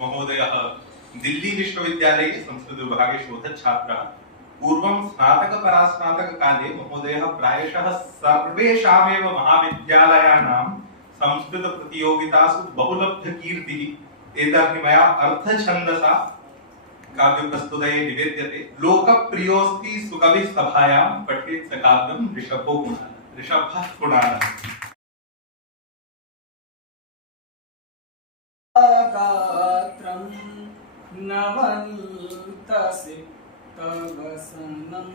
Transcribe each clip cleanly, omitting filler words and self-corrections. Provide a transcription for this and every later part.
महोदयः दिल्ली विश्वविद्यालये संस्कृत विभागे शोधच्छात्रः। पूर्वं स्नातकपरास्नातककाले महोदयः प्रायशः सर्वेषामेव महाविद्यालयानां संस्कृतप्रतियोगितासु बहुलब्धकीर्तिः एतर्हि मया अर्थछन्दसा काव्यप्रस्तुतये निवेद्यते। लोकप्रियोऽस्ति सुकविः सभायां पठेत् स काव्यं ऋषभः पुराणः। गात्रं नवनीतसिक्तवसनं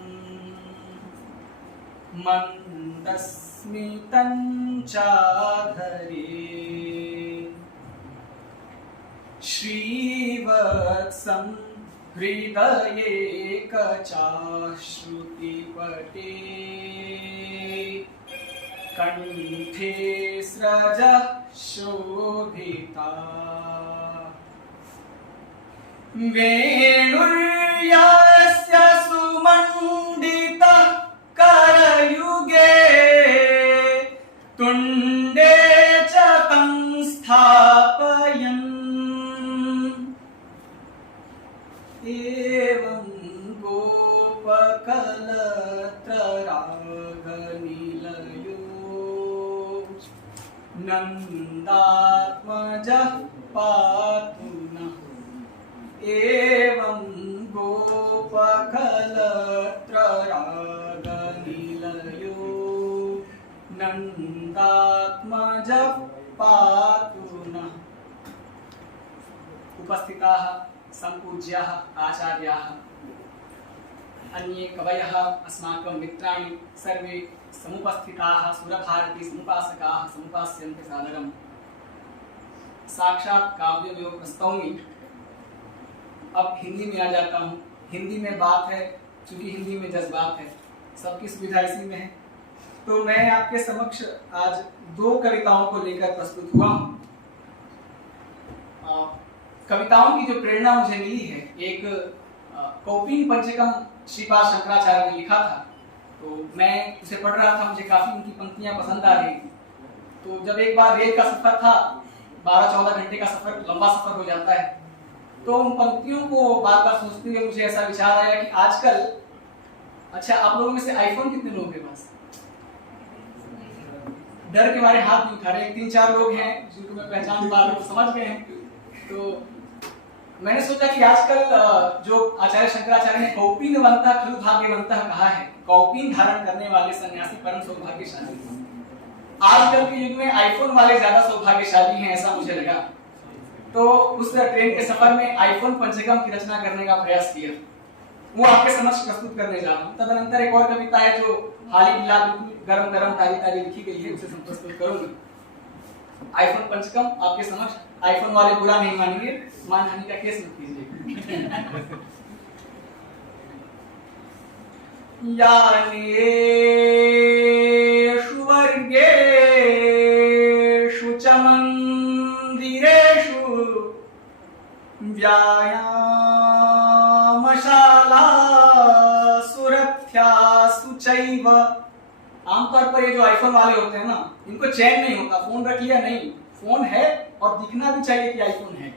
मन्दस्मितं चाधरे श्रीवत्सं हृदयेकचाश्रुतिपटे कंठे स्रजः शोभिता वेणुर्यस्य सुमण्डितः करयुगे तुण्डे च तं स्थापयन् एवं गोपकलत्ररागनिलयो नन्दात्मजः पातु नः। एवं गोपकलत्ररागनिलयो नन्दात्मजः पातु नः। उपस्थिताः संपूज्याः आचार्याः अन्ये कवयः अस्माकं मित्राणि सर्वे समुपस्थिताः सुरभारती समुपासकाः समुपास्यन्ते सादरम्। साक्षात् काव्यमेव प्रस्तौमि। अब हिंदी में आ जाता हूँ। हिंदी में बात है, चूंकि हिंदी में जज्बात है, सबकी सुविधा इसी में है। तो मैं आपके समक्ष आज दो कविताओं को लेकर प्रस्तुत हुआ हूँ। कविताओं की जो प्रेरणा मुझे मिली है, एक कौपीन पंचकम श्रीपाद शंकराचार्य ने लिखा था, तो मैं उसे पढ़ रहा था, मुझे काफी उनकी पंक्तियां पसंद आ रही थी। तो जब एक बार रेल का सफर था, 12-14 घंटे का सफर, लंबा सफर हो जाता है, तो उन पंक्तियों को बार बार सोचते हुए मुझे ऐसा विचार आया कि आजकल, अच्छा आप लोगों में से आईफोन कितने लोग हैं? बस डर के मारे हाथ नहीं उठा रहे। 3-4 लोग हैं जिनको मैं पहचान पा रहा हूँ, समझ गए हैं। तो मैंने सोचा कि आजकल जो आचार्य शंकराचार्य ने कौपीनवंतः खलु भाग्यवंतः कहा है, कौपीन धारण करने वाले सन्यासी परम सौभाग्यशाली। आजकल के युग में आईफोन वाले ज्यादा सौभाग्यशाली हैं, ऐसा मुझे लगा। तो उस ट्रेन के सफर में आईफोन पंचकम की रचना करने का प्रयास किया, वो आपके समक्ष प्रस्तुत करने जा रहा हूँ। तदनंतर एक और कविता है जो हाल ही फिलहाल गरम गरम ताजी ताजी लिखी गई है, उसे प्रस्तुत करूंगा। आईफोन पंचकम आपके समक्ष। आईफोन वाले बुरा नहीं मानेंगे, मानहानि का केस मत कीजिए। यानेषु वर्गेषु च मन्दिरेषु व्यायामशालासु रथ्यासु चैव। आमतौर पर ये जो आईफोन वाले होते हैं ना, इनको चैन नहीं होता, फोन रख लिया, नहीं फोन है और दिखना भी चाहिए कि आईफोन है,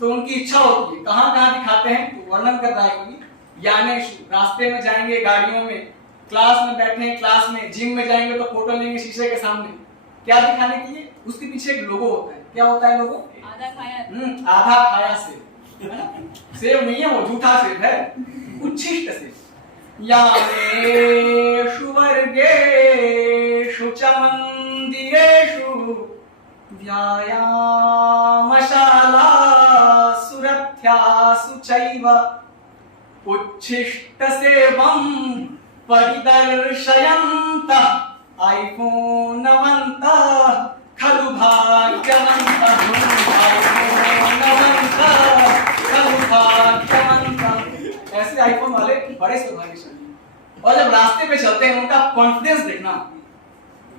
तो उनकी इच्छा होती है। कहां कहां दिखाते हैं, तो वर्णन कर रहा है कोई। यानेषु, रास्ते में जाएंगे, गाड़ियों में, क्लास में बैठे हैं, क्लास में, जिम में जाएंगे तो फोटो लेंगे शीशे के सामने, क्या दिखाने के लिए? उसके पीछे एक लोगो होता है। क्या होता है लोगो? आधा खाया। आधा खाया सेब, सेब नहीं है वो, झूठा सेब है, उच्छिष्ट सेब। यानेषु वर्गेषु च मन्दिरेषु व्यायामशालासु रथ्यासु चैव उच्छिष्टसेवं परिदर्शयन्तः आईफोनवन्तः खलु भाग्यवन्तः। आईफोनवन्तः खलु भाग्यवन्तः। ऐसे आईफोन वाले बड़े सौभाग्यशाली। और जब रास्ते पे चलते हैं, उनका कॉन्फिडेंस देखना,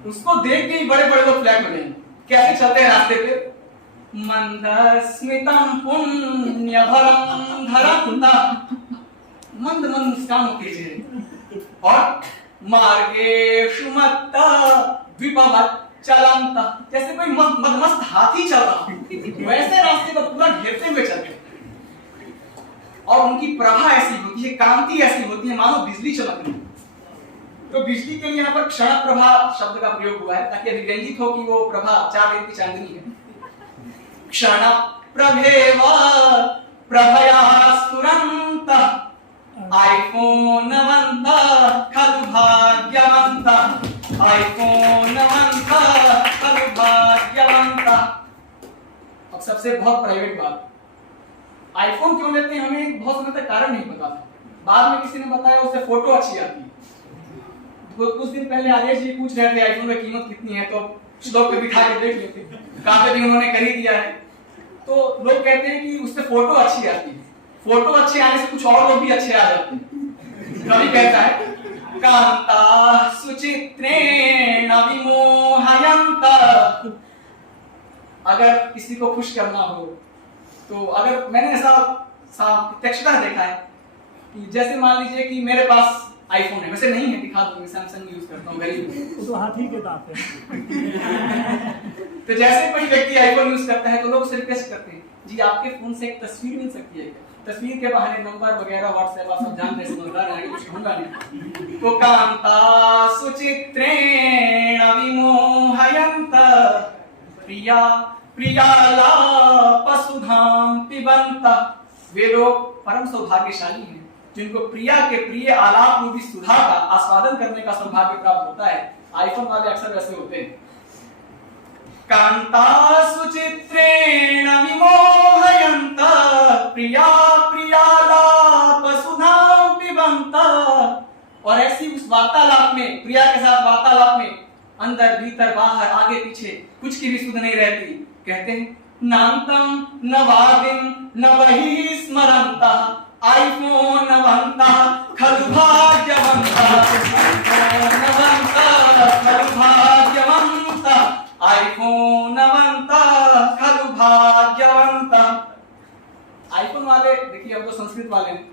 उसको देख के ही बड़े बड़े लोग फ्लैट हो जाएंगे। कैसे चलते हैं रास्ते पे? मंदस्मितं पुण्यभरं धरन्तः, मंद मंद मुस्कान कीजिए। और मार्गेषु मत्तः द्विपवत् चलन्तः, जैसे कोई मस्त हाथी चल रहा, वैसे रास्ते को पूरा घेरते हुए चल और उनकी प्रभा ऐसी होती है, कांति ऐसी होती है मानो बिजली चमक रही है। तो बिजली के लिए यहाँ पर क्षण प्रभा शब्द का प्रयोग हुआ है ताकि अभिव्यंजित हो कि वो प्रभा 4 दिन की चांदनी है। क्षण प्रभेवा प्रभया स्फुरन्त आईफोनवन्त खलु भाग्यवन्त आईफोनवन्त खलु भाग्यवन्त। अब सबसे बहुत प्राइवेट बात, आईफोन क्यों लेते हैं हमें बहुत समय तक कारण नहीं पता था। बाद में किसी ने बताया उससे फोटो अच्छी आती है। तो कुछ दिन पहले आदेश जी पूछ रहे थे आईफोन की कीमत कितनी है, तो कुछ लोग को दिखा के देख लेते, काफी दिन उन्होंने कर ही दिया है। तो लोग कहते हैं कि उससे फोटो अच्छी आती है, फोटो अच्छे आने से कुछ और लोग भी अच्छे आ जाते हैं। कवि कहता है कांता सुचित्रेण विमोहयन्त। अगर किसी को खुश करना हो तो अगर मैंने ऐसा प्रत्यक्षतः देखा है कि जैसे मान लीजिए कि मेरे पास आईफोन है, वैसे नहीं है, दिखा दूंगी, सैमसंग यूज करता हूँ, गरीब हूँ, तो हाथी के दांत है। तो जैसे कोई व्यक्ति आईफोन यूज करता है तो लोग उसे रिक्वेस्ट करते हैं जी आपके फोन से एक तस्वीर मिल सकती है क्या? तस्वीर के बहाने नंबर वगैरह व्हाट्सएप आप सब जानते हैं, समझदार हैं, कुछ होगा नहीं। तो कांता सुचित्रेण विमोहयन्त प्रिया प्रियालाप सुधाम पिबन्त। वे लोग परम सौभाग्यशाली हैं जिनको प्रिया के प्रिय आलाप रूपी सुधा का आस्वादन करने का सौभाग्य प्राप्त होता है। आईफोन वाले अक्सर वैसे होते हैं। कांता सुचित्रेण विमोहयन्त प्रिया प्रियालाप सुधाम पिबन्त। और ऐसी उस वार्तालाप में, प्रिया के साथ वार्तालाप में अंदर भीतर बाहर आगे पीछे कुछ की भी सुध नहीं रहती। कहते हैं नांतम न वादिम न वही स्मरंता आईफोनवन्त खलु भाग्यवन्त आईफोनवन्त खलु भाग्यवन्त आईफोनवन्त खलु भाग्यवन्त। आईफोन वाले देखिए, अब तो संस्कृत वाले हैं,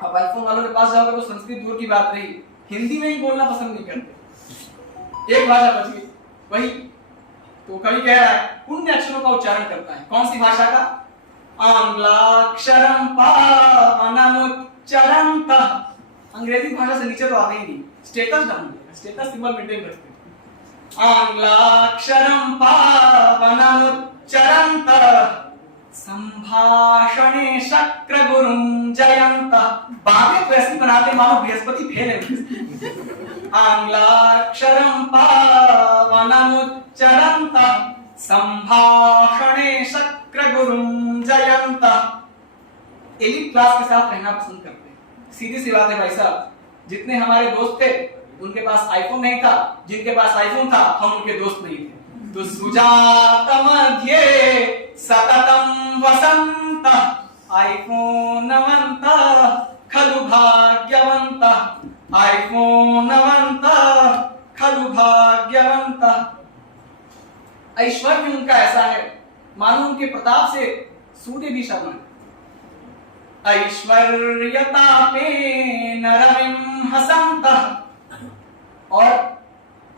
अब आईफोन वालों के पास जाओगे तो संस्कृत दूर की बात रही, हिंदी में ही बोलना पसंद नहीं करते। एक भाषा बच गई वही। तो कवि कह रहा है पुण्य अक्षरों का उच्चारण करता है। कौन सी भाषा का? आंग्लाक्षरम पावनमुच्चरन्त। अंग्रेजी भाषा से नीचे तो आते ही नहीं, status down, status symbol maintain करते हैं। आंग्लाक्षरम पावनमुच्चरन्त संभाषणे शक्र गुरुं जयन्त। बातें तो ऐसी बनाते मानो बृहस्पति फेल है। आंग्लाक्षरम पावनमुच्चरन्त संभाषणे शक्र गुरुं जयन्त। एलिट क्लास के साथ रहना पसंद करते हैं। सीधी सी बात है भाई साहब, जितने हमारे दोस्त थे उनके पास आईफोन नहीं था, जिनके पास आईफोन था हम उनके दोस्त नहीं थे। तो सुजात मध्ये सततम वसंत आईफोनवन्त खलु भाग्यवन्त आईफोनवन्त खलु भाग्यवन्त। ऐश्वर्य उनका ऐसा है मानो उनके प्रताप से सूर्य भी शर्मा। ऐश्वर्यतापेन रविं हसन्तः। और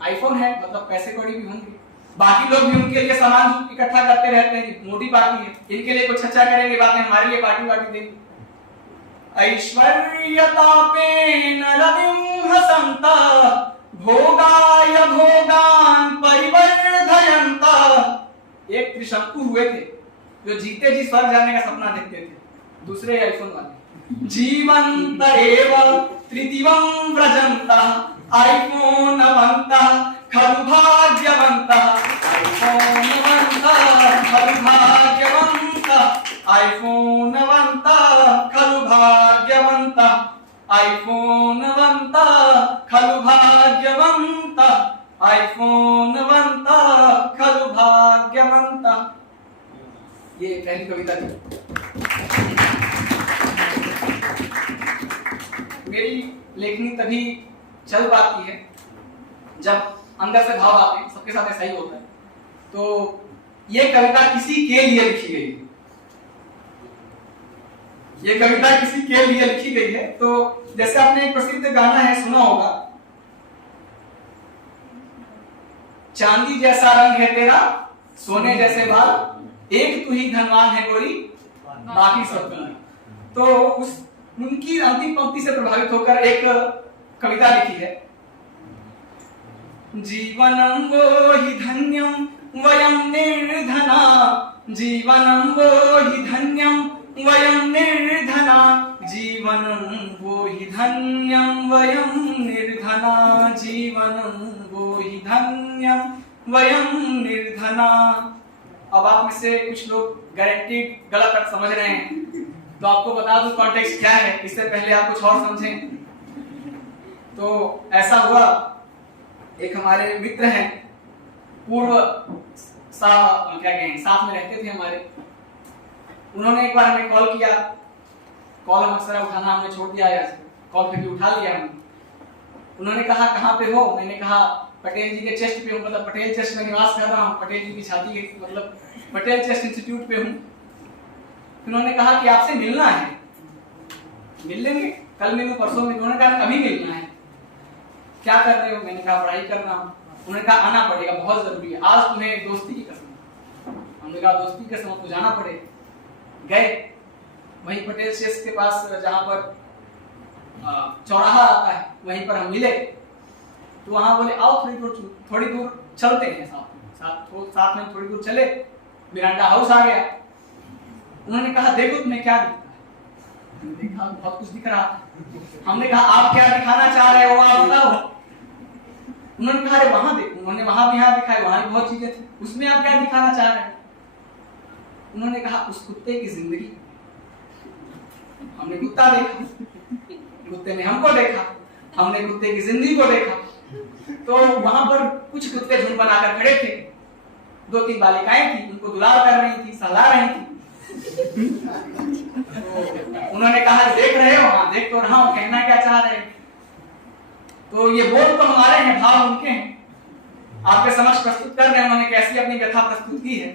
आईफोन है मतलब पैसे कौड़ी भी होंगे, बाकी लोग भी उनके लिए सामान इकट्ठा करते रहते हैं। मोटी पार्टी है, इनके लिए कुछ अच्छा करेंगे, बाद में हमारे लिए पार्टी देंगे। ऐश्वर्यतापेन रविं हसन्तः भोगाय भोगान परिवर्धयन्त। एक त्रिशंकु हुए थे जो जीते जी स्वर्ग जाने का सपना देखते थे, दूसरे आईफोन वाले। जीवंत एव तृतीयं व्रजन्तः आईफोनवन्तः खलु भाग्यवन्तः आईफोनवन्तः खलु भाग्यवन्तः आईफोनवन्तः खलु भाग्यवन्तः आईफोनवन्तः खलु भाग्यवन्तः आईफोनवन्तः खलु भाग्यवन्तः। ये पहली कविता थी। मेरी लेखनी तभी चल पाती है जब अंदर से भाव आते हैं, सबके साथ ऐसा ही होता है। तो ये कविता किसी के लिए लिखी गई है, ये कविता किसी के लिए लिखी गई है। तो जैसे आपने एक प्रसिद्ध गाना है सुना होगा, चांदी जैसा रंग है तेरा सोने जैसे बाल, एक तू ही धनवान है गोरी बाकी सब गंवार। तो उस उनकी अंतिम पंक्ति से प्रभावित होकर एक कविता लिखी है। जीवनं वो हि धन्यं वयं निर्धना, जीवनं वो हि धन्यं वयं निर्धना, जीवनं वो हि धन्यं वयं निर्धना, जीवनं वो हि धन्यं वयं निर्धना। अब आप में से कुछ लोग गारंटीड गलत अर्थ समझ रहे हैं, तो आपको बता दूं कॉन्टेक्स्ट क्या है, इससे पहले आप कुछ और समझें। तो ऐसा हुआ, एक हमारे मित्र हैं, पूर्व साथ में रहते थे हमारे, उन्होंने एक बार हमें कॉल किया। कॉल हम अक्सर उठाना हमने छोड़ दिया है, कॉल करके उठा लिया हमने। उन्होंने कहा कहाँ पे हो? मैंने कहा पटेल जी के चेस्ट पे हूँ, मतलब पटेल चेस्ट में निवास कर रहा हूँ, पटेल जी की छाती के मतलब पटेल चेस्ट इंस्टीट्यूट पे हूँ। उन्होंने कहा कि आपसे मिलना है। मिल लेंगे, कल मिलूं परसों मिलूं? उन्होंने कहा अभी मिलना है। क्या कर रहे हो? मैंने कहा पढ़ाई कर रहा हूँ। उन्होंने कहा आना पड़ेगा, बहुत जरूरी है, आज तुम्हें दोस्ती की कसम। हमने कहा दोस्ती की कसम, तो जाना पड़ेगा। गए वहीं पटेल चेस्ट के पास, जहाँ पर चौराहा आता है, वहीं पर हम मिले। तो वहां बोले आओ थोड़ी दूर चलते हैं, साथ में थोड़ी दूर चले, मिरांडा हाउस आ गया। उन्होंने कहा देखो तुम्हें क्या दिखता है? हमने देखा बहुत कुछ दिख रहा था। हमने कहा आप क्या दिखाना चाह रहे हो, आप बताओ। उन्होंने कहा अरे वहां देखो। उन्होंने वहां भी यहाँ दिखाया, वहां भी बहुत चीजें थी, उसमें आप क्या दिखाना चाह रहे हैं? उन्होंने कहा उस कुत्ते की जिंदगी। हमने कुत्ता देखा, कुत्ते ने हमको देखा, हमने कुत्ते की जिंदगी को देखा। तो वहां पर कुछ कुत्ते झुंड बनाकर खड़े थे, 2-3 बालिकाएं थी, उनको दुलार कर रही थी, सहला रही थी। उन्होंने कहा देख रहे हो? हाँ देख तो रहा हूं, कहना क्या चाह रहे हैं? तो ये बोल तो हमारे हैं, भाव उनके हैं, आपके समक्ष प्रस्तुत कर रहे हैं। उन्होंने कैसी अपनी व्यथा प्रस्तुत की है।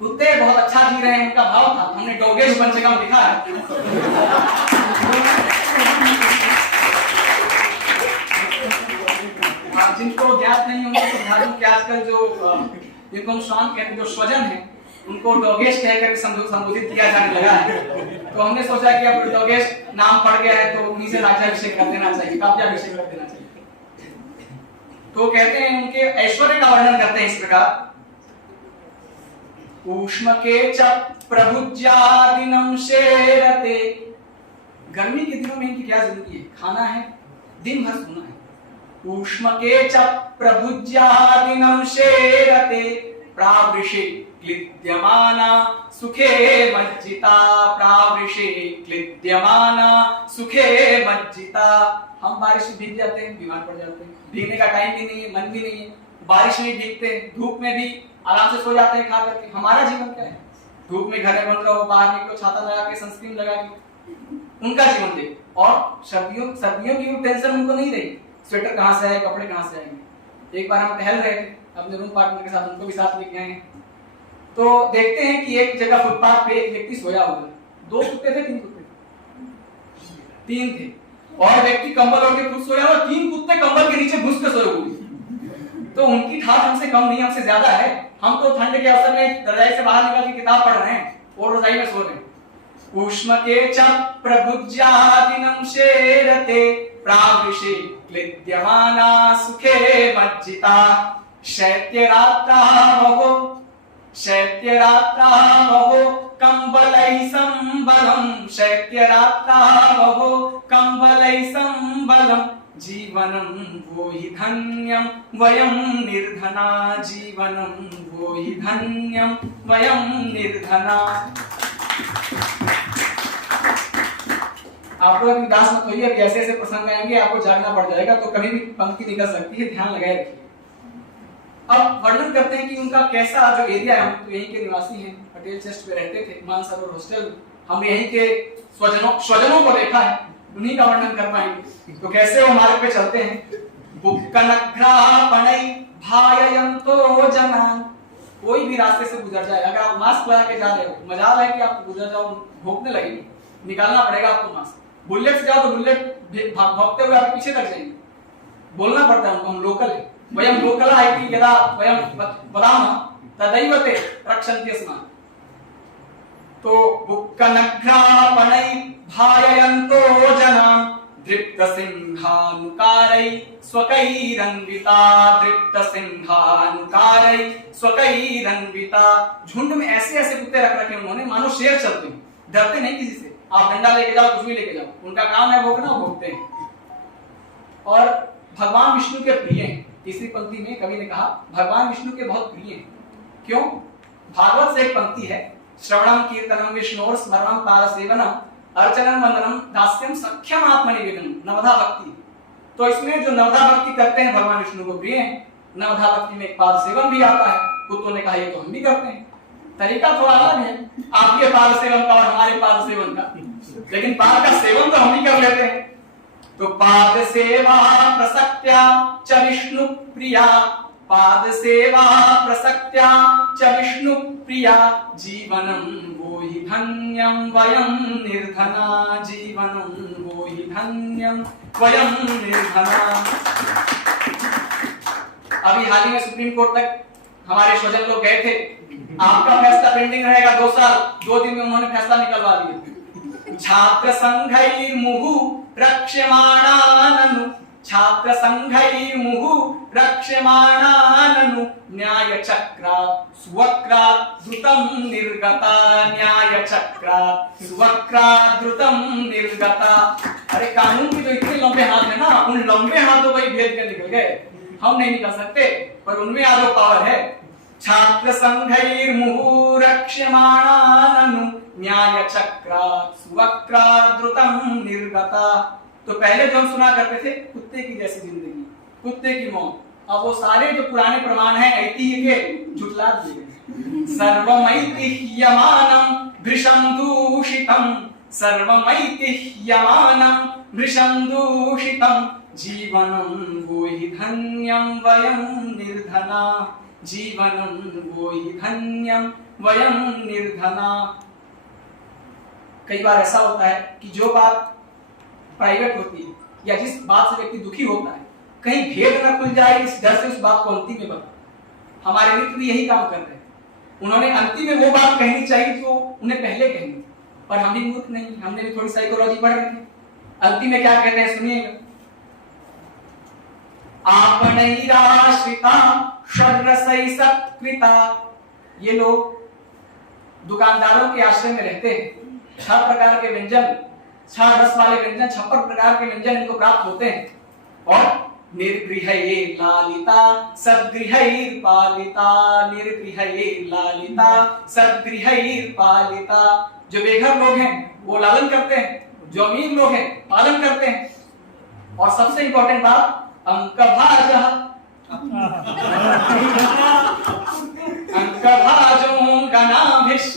कुत्ते बहुत अच्छा जी रहे हैं, उनका भाव था। हमने डोगेश पंचकम लिखा है। आप जिनको ज्ञात नहीं होंगे तो बता दूं कि आजकल जो जिनको हम श्वान कहते हैं, जो स्वजन है, उनको डोगेश कहकर संबोधित किया जाने लगा है। तो हमने सोचा कि अब डोगेश नाम पड़ गया है तो उन्हीं से राज्याभिषेक कर देना चाहिए, काव्याभिषेक कर देना चाहिए। तो कहते हैं उनके ऐश्वर्य का वर्णन करते हैं इस प्रकार। ऊष्म के च प्रभुज्यादिनं शेरते। गर्मी के दिनों में इनकी क्या जिंदगी है? खाना है, दिन भर सोना है। ऊष्म के च प्रभुज्यादिनं शेरते, प्रावृषे क्लिद्यमाना सुखे मज्जिता, प्रावृषे क्लिद्यमाना सुखे मज्जिता। हम बारिश में भीग जाते हैं, बीमार पड़ जाते हैं, भीगने का टाइम भी नहीं है, मन भी नहीं है। बारिश में भीगते हैं, धूप में भी आराम से सो जाते हैं खा करके। हमारा जीवन क्या है? धूप में घर में बंद रहो, बाहर निकलो, छाता लगा के, सनस्क्रीन लगा के, उनका जीवन देखो। और सर्दियों की टेंशन उनको नहीं रही, स्वेटर कहाँ से आए, कपड़े कहाँ से आएंगे। एक बार हम टहल रहे थे अपने रूम पार्टनर के साथ, उनको भी साथ लेके आए, तो देखते हैं कि एक जगह फुटपाथ पे एक व्यक्ति सोया हुआ है। 2 कुत्ते थे, 3 कुत्ते थे, 3 थे, और व्यक्ति कंबल ओढ़ के खुद सोया हुआ, 3 कुत्ते कंबल के नीचे घुस के सोए हुए। तो उनकी ठाठ हमसे कम नहीं, हमसे ज्यादा है। हम तो ठंड के अवसर में रजाई से बाहर निकल के किताब पढ़ रहे हैं और रजाई में सो रहे हैं। ऊष्म के च प्रभुज्यादिनं शेरते, प्रावृषे क्लिद्यमाना सुखे मज्जिता, शैत्यरात्रावहो कंबलै संबलं, शैत्यरात्रावहो कंबलै संबलं, जीवनं वो हि धन्यं वयं निर्धना, जीवनं वो हि धन्यं वयं निर्धना। आप लोग उदास मत होइए, ऐसे ऐसे प्रसंग आएंगे आपको जागना पड़ जाएगा, तो कभी भी पंक्ति निकल सकती है, ध्यान लगाए रखिए। अब वर्णन करते हैं कि उनका कैसा जो एरिया है। हम तो यहीं के निवासी हैं, पटेल चेस्ट पे रहते थे, मानसरोवर हॉस्टल। हम यहीं के स्वजनों को देखा है, उन्हीं का वर्णन कर पाएंगे। तो कैसे वो मार्ग पे चलते हैं। बुक्कनघ्रापणै भाययन्तो जनान्। कोई भी रास्ते से गुजर जाए, अगर आप मास्क लगा के जा रहे हो, मजाल है कि आप गुजर जाओ, भोंकने लगेगी, निकालना पड़ेगा आपको मास्क। बुलेट से जाओ तो बुलेट भागते हुए आपके पीछे लग जाएंगे, बोलना पड़ता है उनको हम लोकल है, वयं लोकला इति यदा वयं वदामः तदैव ते रक्षन्ति स्म। तो बुक्कनघ्रापणै भाययन्तो जनान् दृप्तसिंहानुकारै स्वकैरन्विता, दृप्तसिंहानुकारै स्वकैरन्विता। झुंड में ऐसे ऐसे कुत्ते रख रखे उन्होंने मानो शेर चलते हैं, डरते नहीं किसी से। आप डंडा लेके जाओ, कुछ भी लेके जाओ, उनका काम है भोगना, भोगते हैं। और भगवान विष्णु के प्रिय हैं। तीसरी पंक्ति में कवि ने कहा भगवान विष्णु के बहुत प्रिय हैं। क्यों? भागवत से एक पंक्ति है, श्रवणम कीर्तनम विष्णोर स्मरणम तार सेवनम अर्चनम वंदनम दास्यम सख्यम आत्मनिवेदनम, नवधा भक्ति। तो इसमें जो नवधा भक्ति करते हैं भगवान विष्णु को प्रिय हैं। नवधा भक्ति में एक पाद सेवन भी आता है। कुत्तों ने कहा ये तो हम भी करते हैं, तरीका थोड़ा अलग है आपके पाद सेवन का और हमारे पाद सेवन का, लेकिन पाद का सेवन तो हम भी कर लेते हैं। तो पाद सेवा प्रसक्त्या च विष्णु प्रिया, पाद सेवा प्रसक्त्या च विष्णु प्रिया, जीवनम वो ही धन्यम वयम निर्धना, जीवनम वो ही धन्यम वयम निर्धना। अभी हाल ही में सुप्रीम कोर्ट तक हमारे स्वजन लोग गए थे। आपका फैसला पेंडिंग रहेगा 2 साल, 2 दिन में उन्होंने फैसला निकलवा दिया। छात्र संघैर्मुहुः रक्ष्यमाणाननु, छात्र संघैर्मुहुः रक्ष्यमाणाननु, न्याय चक्रात् सुवक्रात् द्रुतं निर्गता, न्याय चक्रात् सुवक्रात् द्रुतं निर्गता। अरे कानून की तो इतने लंबे हाथ है ना, उन लंबे हाथों को ही भेद कर निकल गए। हम नहीं निकल सकते, पर उनमें आदो पावर है। छात्र संघैर्मुहुः रक्ष्यमाणाननु, न्याय चक्रात् सुवक्रात् द्रुतं निर्गता। तो पहले जो हम सुना करते थे कुत्ते की जैसी जिंदगी, कुत्ते की मौत, अब वो सारे जो पुराने प्रमाण हैं ऐतिह्य के झुठला दिए गए। सर्वमैतिह्यमानं भृशं दूषितं, सर्वमैतिह्यमानं भृशं दूषितं, जीवनं वो हि धन्यं वयं निर्धना, जीवनं वो ही धन्यम वयम निर्धना। कई बार ऐसा होता है कि जो बात प्राइवेट होती है या जिस बात से व्यक्ति दुखी होता है, कहीं भेद न खुल जाए इस डर से उस बात को अंतिम में बता। हमारे मित्र भी यही काम कर रहे हैं। उन्होंने अंतिम में वो बात कहनी चाहिए जो उन्हें पहले कहनी थी, पर हम भी मूर्ख नहीं, हमने भी थोड़ी साइकोलॉजी पढ़ रखी। अंतिम में क्या कहते हैं सुनिएगा, आपनैराश्रिता षड्रसै सत्कृता। ये लोग दुकानदारों के आश्रय में रहते हैं। 6 प्रकार के व्यंजन, 6 रस वाले व्यंजन, 56 प्रकार के व्यंजन इनको प्राप्त होते हैं। और निर्गृहैर् लालिता सद्गृहैर् पालिता, निर्गृहैर् लालिता सद्गृहैर् पालिता। जो बेघर लोग हैं वो लालन करते हैं, जो अमीर लोग हैं पालन करते हैं। और सबसे इंपॉर्टेंट बात, अंकभाजः, अंकभाजो गणाभिष।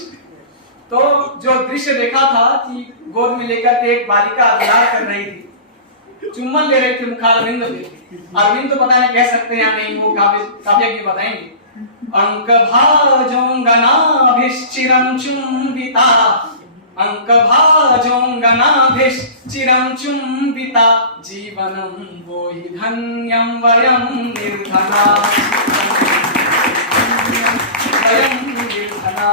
तो जो दृश्य देखा था कि गोद में लेकर के एक बालिका दुलार कर रही थी, चुम्बन ले रही थी मुखारविंद पे। अरविंद तो पता नहीं कह सकते या नहीं, वो काव्य की बताएंगे। अंकभाजो गणाभिश्चिरं चुम्बिता, अंकभाजो गणाभिश्चिरं चुम्बिता, जीवनं वो हि धन्यं वयं निर्धना, वयं निर्धना।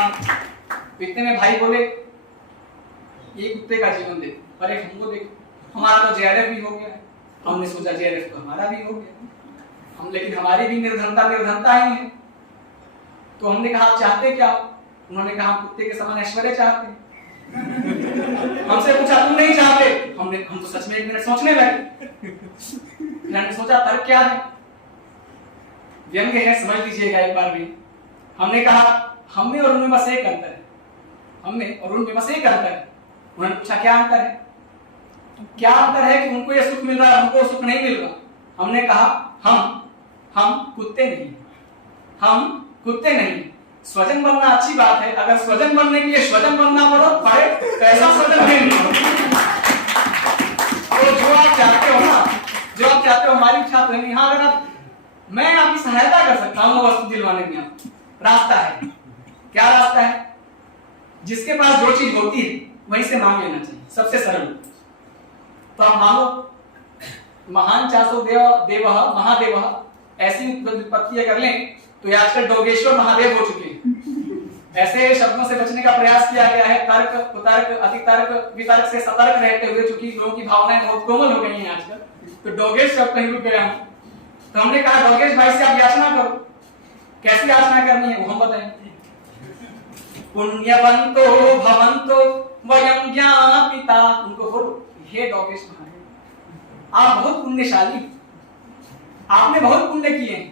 इतने में भाई बोले ये कुत्ते का जीवन देख, पर एक हमको देख, हमारा तो जेआरएफ भी हो गया। हमने सोचा जेआरएफ तो हमारा भी हो गया, हम लेकिन हमारी भी निर्धनता ही है। तो हमने कहा आप चाहते क्या? उन्होंने कहा हम कुत्ते के समान ऐश्वर्य चाहते हैं। हमसे पूछा तुम नहीं चाहते? हम तो सच में 1 मिनट सोचने लगे। फिर हमने सोचा तर्क क्या है, व्यंग्य है, समझ लीजिएगा एक बार भी। हमने कहा हम में और उनमें बस एक अंतर है, हम में और उनमें बस एक अंतर है। उन्होंने पूछा क्या अंतर है? क्या अंतर है कि उनको ये सुख मिल रहा है, हमको सुख नहीं मिल रहा? हमने कहा हम कुत्ते नहीं, हम कुत्ते नहीं। स्वजन बनना अच्छी बात है, अगर स्वजन बनने के लिए स्वजन बनना पड़ो पड़े तो ऐसा स्वजन नहीं। तो जो आप चाहते हो ना, जो आप चाहते हो हमारी इच्छा तो नहीं। हाँ, अगर आप, मैं आपकी सहायता कर सकता हूँ वस्तु दिलवाने में। रास्ता है, क्या रास्ता है? जिसके पास जो चीज होती है वहीं से मांग लेना चाहिए, सबसे सरल। तो आप मांगो, महान चासो देव महादेव, ऐसी उत्पत्ति कर लें तो ये आजकल डोगेश्वर महादेव हो चुके हैं। ऐसे शब्दों से बचने का प्रयास किया गया है, तर्क, कुतर्क, अतितर्क, वितर्क से सतर्क रहते हुए, चूंकि लोगों की भावनाएं बहुत कोमल हो गई हैं आजकल, तो डोगेश शब्द कहीं रुक गया हूं। तो हमने कहा डोगेश भाई से आप याचना करो। कैसी याचना करनी है वो हम बताएंगे। पुण्यवंतो भवंतो वयं ज्ञापिता, उनको बोलो, हे डोगेश भाई, आप बहुत पुण्यशाली, आपने बहुत पुण्य किए हैं,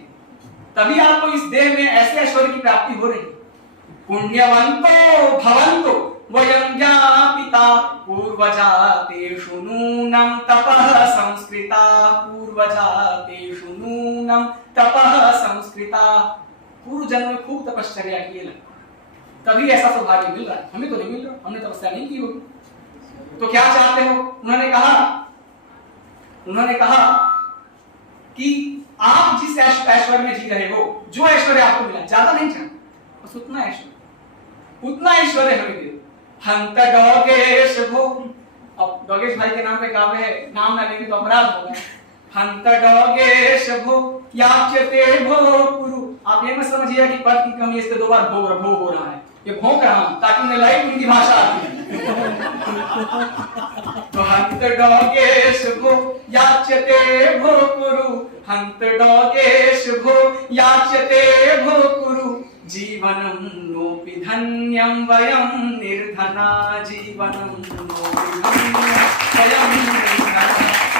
तभी आपको इस देह में ऐसे ऐश्वर्य की प्राप्ति हो रही है। पुण्यवंतो भवन्तु वयं ज्ञापिता, पूर्वजातेषु नूनं तपः संस्कृता, पूर्वजातेषु नूनं तपः संस्कृता। पूर्व जन्म में खूब तपश्चर्या किए लगता, तभी ऐसा सौभाग्य मिल रहा है, हमें तो नहीं मिल रहा, हमने तपस्या नहीं की होगी। तो क्या चाहते हो? उन्होंने कहा कि आप जिस ऐश्वर्य में जी रहे हो, जो ऐश्वर्य आपको मिला, ज्यादा नहीं चाहते, बस उतना ऐश्वर्य हमें दे। हंत डोगेश भो, अब डोगेश भाई के नाम पे काव्य है, नाम ना लेंगे तो अपराध होगा। हंत डोगेश भो याच्यते भो कुरु, आप ये मत समझिए कि पद की कमी इससे 2 बार भो हो रहा है, ये भौंक रहा हूं ताकि उन्हें लगे उनकी भाषा आती है। तो हंत डोगेश भो याच्यते भो कुरु, हंत डोगेश भो याच्यते भो कुरु, जीवनं नोपि धन्यं वयं निर्धना, जीवनं नोपि धन्यं वयं निर्धना,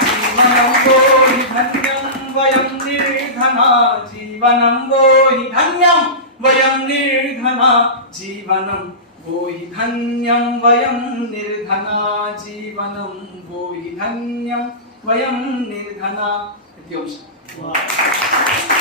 जीवनं वोहि धन्यं वयं निर्धना, जीवनं वोहि धन्यं वयं निर्धना, जीवनं वोहि धन्यं वयं निर्धना, जीवनं वोहि धन्यं वयं निर्धना।